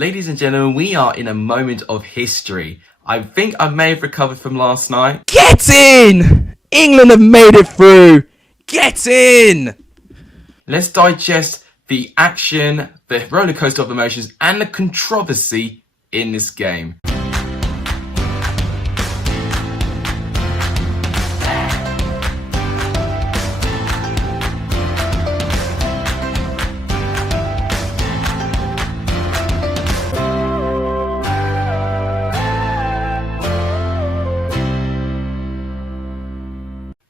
Ladies and gentlemen, we are in a moment of history. I think I may have recovered from last night. Get in! England have made it through! Get in! Let's digest the action, the roller coaster of emotions, and the controversy in this game.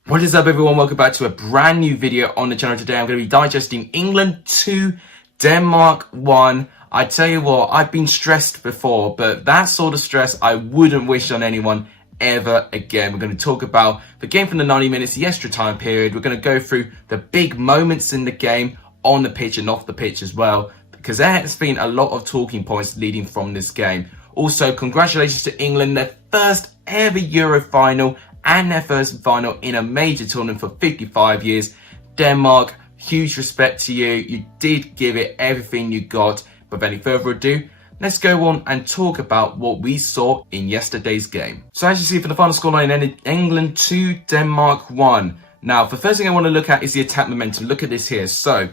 What is up everyone, welcome back to a brand new video on the channel. Today I'm going to be digesting England 2, Denmark 1. I tell you what, I've been stressed before, but that sort of stress I wouldn't wish on anyone ever again. We're going to talk about the game from the 90 minutes, the extra time period. We're going to go through the big moments in the game, on the pitch and off the pitch as well, because there has been a lot of talking points leading from this game. Also, congratulations to England, their first ever Euro final and their first final in a major tournament for 55 years. Denmark, huge respect to you. You did give it everything you got. But without any further ado, let's go on and talk about what we saw in yesterday's game. So as you see, for the final scoreline ended England 2, Denmark 1. Now, the first thing I want to look at is the attack momentum. Look at this here. So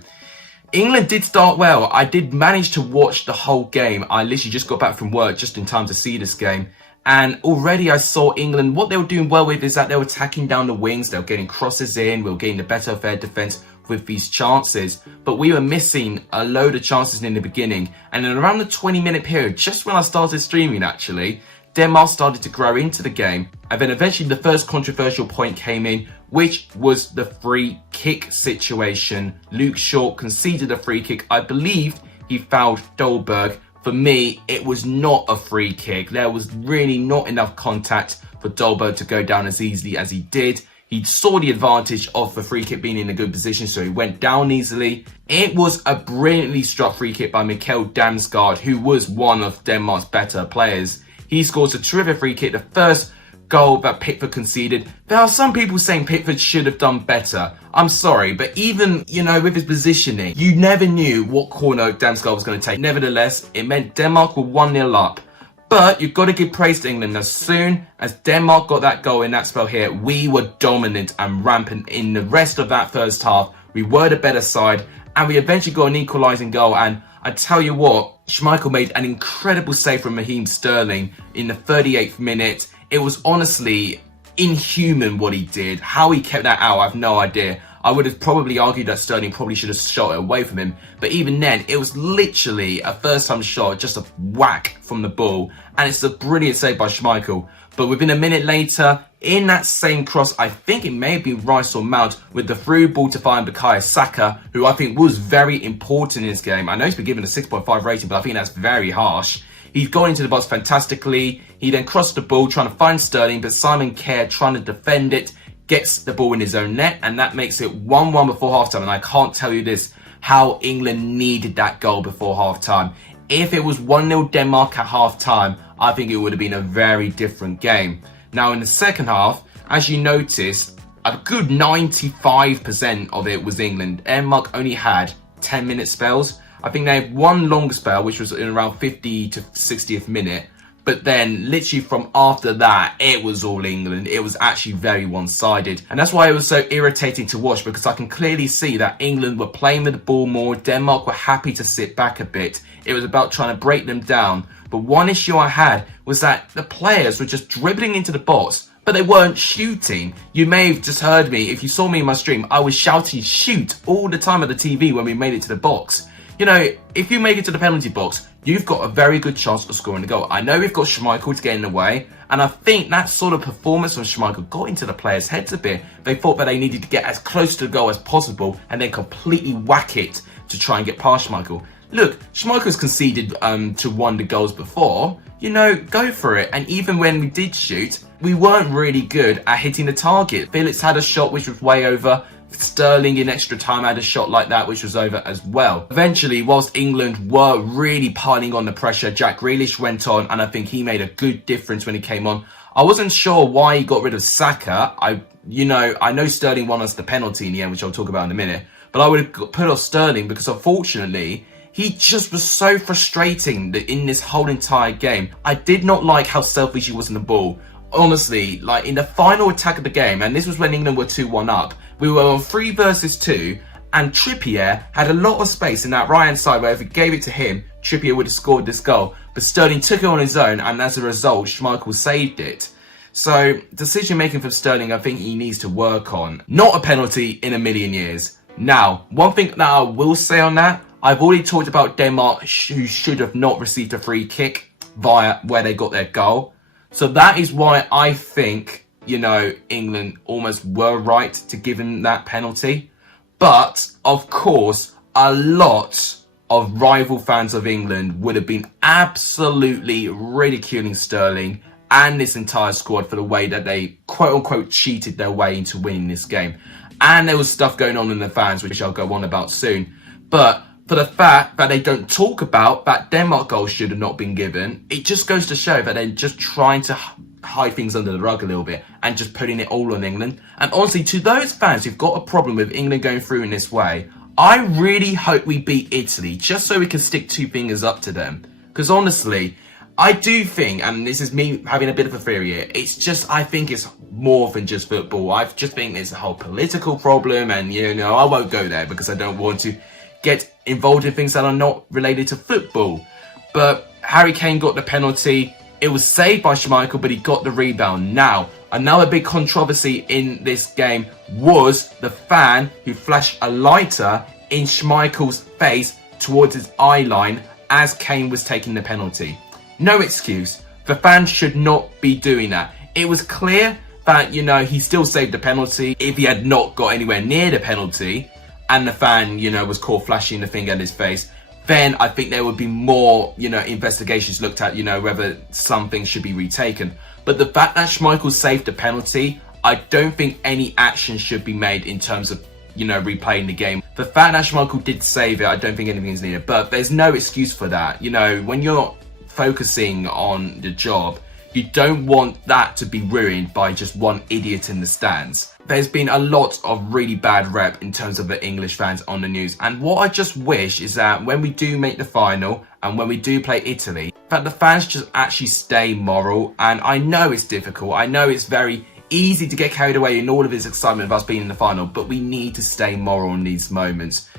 England did start well. I did manage to watch the whole game. I literally just got back from work just in time to see this game. And already I saw England, what they were doing well with is that they were attacking down the wings. They were getting crosses in. We were getting the better of their defence with these chances. But we were missing a load of chances in the beginning. And then around the 20-minute period, just when I started streaming actually, Denmark started to grow into the game. And then eventually the first controversial point came in, which was the free kick situation. Luke Shaw conceded a free kick. I believe he fouled Dolberg. For me, it was not a free kick. There was really not enough contact for Dolberg to go down as easily as he did. He saw the advantage of the free kick being in a good position, so he went down easily. It was a brilliantly struck free kick by Mikkel Damsgaard, who was one of Denmark's better players. He scores a terrific free kick, the first goal that Pickford conceded. There are some people saying Pickford should have done better. I'm sorry, but even, with his positioning, you never knew what corner Damsgaard was going to take. Nevertheless, it meant Denmark were 1-0 up. But you've got to give praise to England. As soon as Denmark got that goal in that spell here, we were dominant and rampant in the rest of that first half. We were the better side, and we eventually got an equalising goal. And I tell you what, Schmeichel made an incredible save from Raheem Sterling in the 38th minute. It was honestly inhuman what he did. How he kept that out, I have no idea. I would have probably argued that Sterling probably should have shot it away from him. But even then, it was literally a first-time shot, just a whack from the ball. And it's a brilliant save by Schmeichel. But within a minute later, in that same cross, I think it may have been Rice or Mount, with the through ball to find Bukayo Saka, who I think was very important in this game. I know he's been given a 6.5 rating, but I think that's very harsh. He's gone into the box fantastically. He then crossed the ball trying to find Sterling, but Simon Kerr trying to defend it, gets the ball in his own net, and that makes it 1-1 before halftime. And I can't tell you this, how England needed that goal before halftime. If it was 1-0 Denmark at halftime, I think it would have been a very different game. Now in the second half, as you notice, a good 95% of it was England. Denmark only had 10-minute spells. I think they had one long spell, which was in around 50 to 60th minute. But then literally from after that, it was all England. It was actually very one-sided. And that's why it was so irritating to watch, because I can clearly see that England were playing with the ball more. Denmark were happy to sit back a bit. It was about trying to break them down. But one issue I had was that the players were just dribbling into the box, but they weren't shooting. You may have just heard me. If you saw me in my stream, I was shouting shoot all the time at the TV when we made it to the box. If you make it to the penalty box, you've got a very good chance of scoring a goal. I know we've got Schmeichel to get in the way, and I think that sort of performance from Schmeichel got into the players' heads a bit. They thought that they needed to get as close to the goal as possible and then completely whack it to try and get past Schmeichel. Look, Schmeichel's conceded to one of the goals before. Go for it. And even when we did shoot, we weren't really good at hitting the target. Phillips had a shot which was way over. Sterling in extra time had a shot like that which was over as well. Eventually, whilst England were really piling on the pressure, Jack Grealish went on, and I think he made a good difference when he came on. I wasn't sure why he got rid of Saka. I know Sterling won us the penalty in the end, which I'll talk about in a minute, but I would have put off Sterling because unfortunately He just was so frustrating in this whole entire game. I did not like how selfish he was in the ball. Honestly, like in the final attack of the game, and this was when England were 2-1 up, we were on 3 versus 2, and Trippier had a lot of space in that right-hand side where if we gave it to him, Trippier would have scored this goal. But Sterling took it on his own, and as a result, Schmeichel saved it. So, decision-making from Sterling, I think he needs to work on. Not a penalty in a million years. Now, one thing that I will say on that, I've already talked about Denmark who should have not received a free kick via where they got their goal. So that is why I think, you know, England almost were right to give him that penalty. But, of course, a lot of rival fans of England would have been absolutely ridiculing Sterling and this entire squad for the way that they quote-unquote cheated their way into winning this game. And there was stuff going on in the fans, which I'll go on about soon. But for the fact that they don't talk about that Denmark goal should have not been given, it just goes to show that they're just trying to hide things under the rug a little bit and just putting it all on England. And honestly, to those fans who've got a problem with England going through in this way, I really hope we beat Italy just so we can stick 2 fingers up to them. Because honestly, I do think, and this is me having a bit of a theory here, it's just, I think it's more than just football. I just think there's a whole political problem, and you know, I won't go there because I don't want to get involved in things that are not related to football. But Harry Kane got the penalty. It was saved by Schmeichel, but he got the rebound. Now, another big controversy in this game was the fan who flashed a lighter in Schmeichel's face towards his eye line as Kane was taking the penalty. No excuse. The fans should not be doing that. It was clear that, you know, he still saved the penalty. If he had not got anywhere near the penalty and the fan, you know, was caught flashing the finger at his face, then I think there would be more, you know, investigations looked at, you know, whether something should be retaken. But the fact that Schmeichel saved the penalty, I don't think any action should be made in terms of, you know, replaying the game. The fact that Schmeichel did save it, I don't think anything is needed. But there's no excuse for that. You know, when you're focusing on the job, you don't want that to be ruined by just one idiot in the stands. There's been a lot of really bad rep in terms of the English fans on the news, and what I just wish is that when we do make the final and when we do play Italy, that the fans just actually stay moral. And I know it's difficult, I know it's very easy to get carried away in all of this excitement of us being in the final, but we need to stay moral in these moments.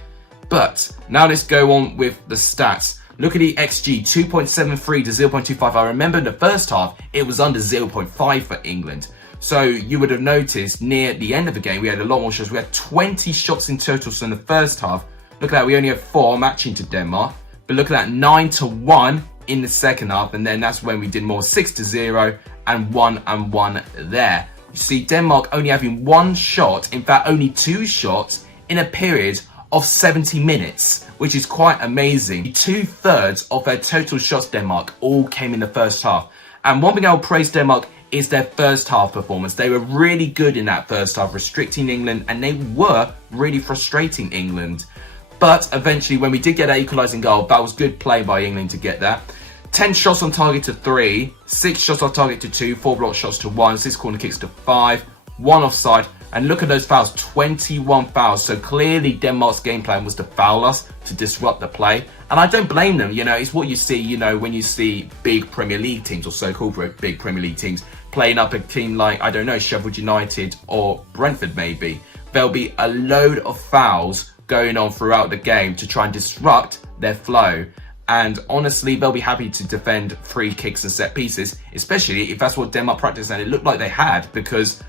But now let's go on with the stats. Look at the XG, 2.73 to 0.25. I remember in the first half, it was under 0.5 for England. So you would have noticed near the end of the game, we had a lot more shots. We had 20 shots in total. So in the first half, look at that, we only had 4 matching to Denmark. But look at that, 9-1 in the second half. And then that's when we did more, 6-0 and 1-1 there. You see Denmark only having 1 shot, in fact, only 2 shots in a period of 70 minutes, which is quite amazing. 2/3 of their total shots, Denmark, all came in the first half. And one thing I'll praise Denmark is their first half performance. They were really good in that first half, restricting England, and they were really frustrating England. But eventually, when we did get that equalising goal, that was good play by England to get that. 10 shots on target to 3, 6 shots on target to 2, 4 block shots to 1, 6 corner kicks to 5, 1 offside. And look at those fouls, 21 fouls. So clearly Denmark's game plan was to foul us, to disrupt the play. And I don't blame them. You know, it's what you see, you know, when you see big Premier League teams, or so-called big Premier League teams, playing up a team like, I don't know, Sheffield United or Brentford maybe. There'll be a load of fouls going on throughout the game to try and disrupt their flow. And honestly, they'll be happy to defend free kicks and set pieces, especially if that's what Denmark practiced. And it looked like they had, because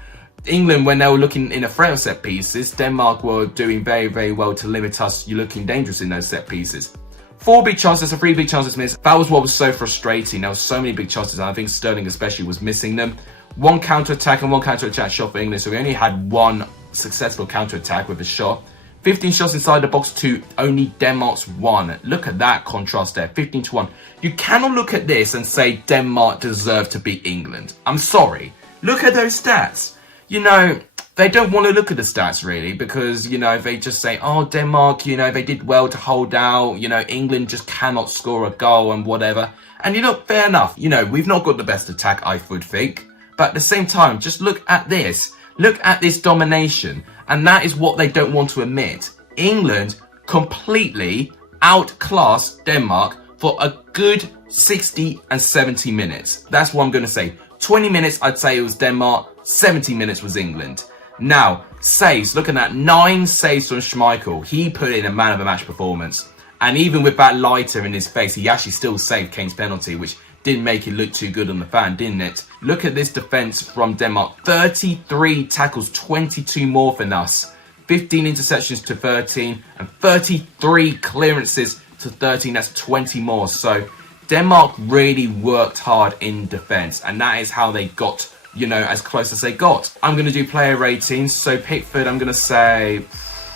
England, when they were looking in a threat of set pieces, Denmark were doing very, very well to limit us. You're looking dangerous in those set pieces. 4 big chances and 3 big chances missed. That was what was so frustrating. There were so many big chances, and I think Sterling especially was missing them. 1 counter-attack and 1 counter-attack shot for England, so we only had 1 successful counter-attack with a shot. 15 shots inside the box to only Denmark's 1. Look at that contrast there, 15-1. You cannot look at this and say Denmark deserved to beat England. I'm sorry. Look at those stats. You know, they don't want to look at the stats really, because, you know, they just say, oh, Denmark, you know, they did well to hold out, you know, England just cannot score a goal and whatever. And, you know, fair enough. You know, we've not got the best attack, I would think. But at the same time, just look at this. Look at this domination. And that is what they don't want to admit. England completely outclassed Denmark for a good 60 and 70 minutes. That's what I'm going to say. 20 minutes, I'd say it was Denmark. 70 minutes was England. Now, saves. Looking at 9 saves from Schmeichel. He put in a man of the match performance. And even with that lighter in his face, he actually still saved Kane's penalty, which didn't make it look too good on the fan, didn't it? Look at this defense from Denmark. 33 tackles, 22 more than us. 15 interceptions to 13 and 33 clearances to 13. That's 20 more. So Denmark really worked hard in defense, and that is how they got, you know, as close as they got. I'm going to do player ratings. So Pickford, I'm going to say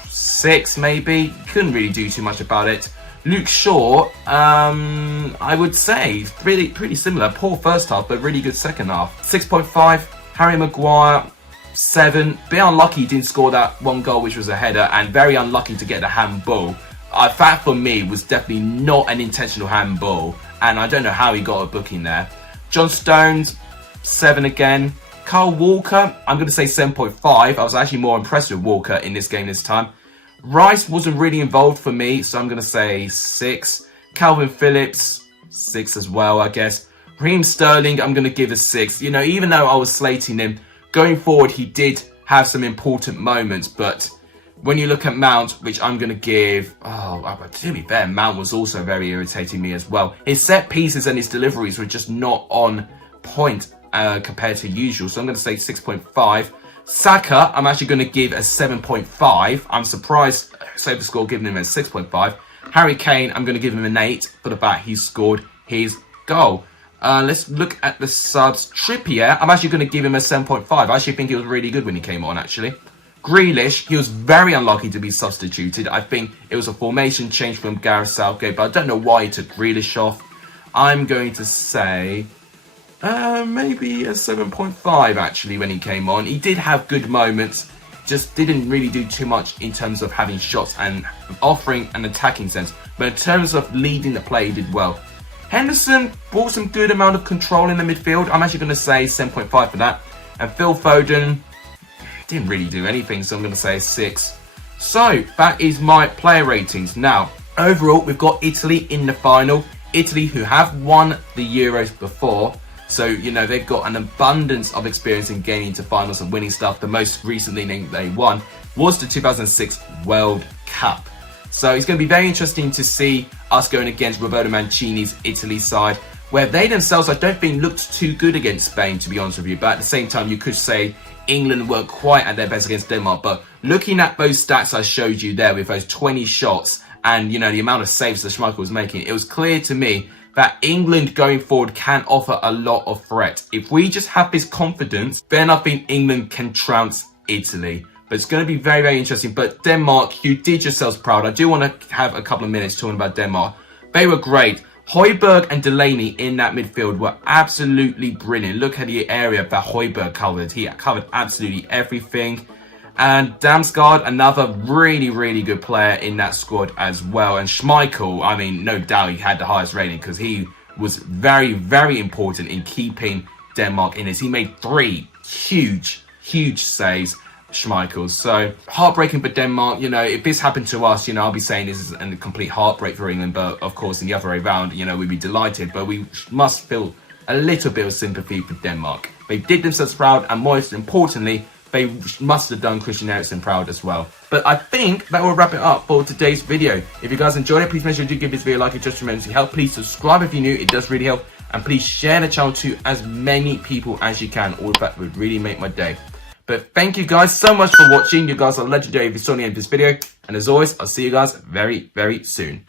6 maybe. Couldn't really do too much about it. Luke Shaw, I would say pretty similar. Poor first half, but really good second half. 6.5. Harry Maguire, 7. Bit unlucky he didn't score that one goal, which was a header, and very unlucky to get the handball. That for me was definitely not an intentional handball, and I don't know how he got a booking there. John Stones, 7 again. Carl Walker, I'm going to say 7.5. I was actually more impressed with Walker in this game this time. Rice wasn't really involved for me, so I'm going to say 6. Calvin Phillips, 6 as well, I guess. Raheem Sterling, I'm going to give a 6. You know, even though I was slating him, going forward, he did have some important moments, but when you look at Mount, which I'm going to give... to be fair, Mount was also very irritating me as well. His set pieces and his deliveries were just not on point compared to usual, so I'm going to say 6.5. Saka, I'm actually going to give a 7.5. I'm surprised SofaScore giving him a 6.5. Harry Kane, I'm going to give him an 8 for the fact he scored his goal. Let's look at the subs. Trippier, I'm actually going to give him a 7.5. I actually think he was really good when he came on, actually. Grealish, he was very unlucky to be substituted. I think it was a formation change from Gareth Southgate, but I don't know why he took Grealish off. I'm going to say... maybe a 7.5 actually when he came on. He did have good moments, just didn't really do too much in terms of having shots and offering an attacking sense. But in terms of leading the play, he did well. Henderson brought some good amount of control in the midfield. I'm actually going to say 7.5 for that. And Phil Foden didn't really do anything, so I'm going to say 6. So that is my player ratings. Now, overall, we've got Italy in the final. Italy, who have won the Euros before. So, you know, they've got an abundance of experience in getting into finals and winning stuff. The most recently they won was the 2006 World Cup. So it's going to be very interesting to see us going against Roberto Mancini's Italy side, where they themselves, I don't think, looked too good against Spain, to be honest with you. But at the same time, you could say England weren't quite at their best against Denmark. But looking at those stats I showed you there with those 20 shots and, you know, the amount of saves that Schmeichel was making, it was clear to me that England going forward can offer a lot of threat. If we just have this confidence, then I think England can trounce Italy. But it's going to be very, very interesting. But Denmark, you did yourselves proud. I do want to have a couple of minutes talking about Denmark. They were great. Højbjerg and Delaney in that midfield were absolutely brilliant. Look at the area that Højbjerg covered. He covered absolutely everything. And Damsgaard, another really, really good player in that squad as well. And Schmeichel, I mean, no doubt he had the highest rating because he was very, very important in keeping Denmark in this. He made 3 huge saves, Schmeichel. So heartbreaking for Denmark. You know, if this happened to us, you know, I'll be saying this is a complete heartbreak for England. But of course, in the other way around, you know, we'd be delighted. But we must feel a little bit of sympathy for Denmark. They did themselves proud, and most importantly, they must have done Christian Eriksen proud as well. But I think that will wrap it up for today's video. If you guys enjoyed it, please make sure you give this video a like. It just tremendously help. Please subscribe if you're new. It does really help. And please share the channel to as many people as you can. All of that would really make my day. But thank you guys so much for watching. You guys are legendary if you saw the end of this video. And as always, I'll see you guys very, very soon.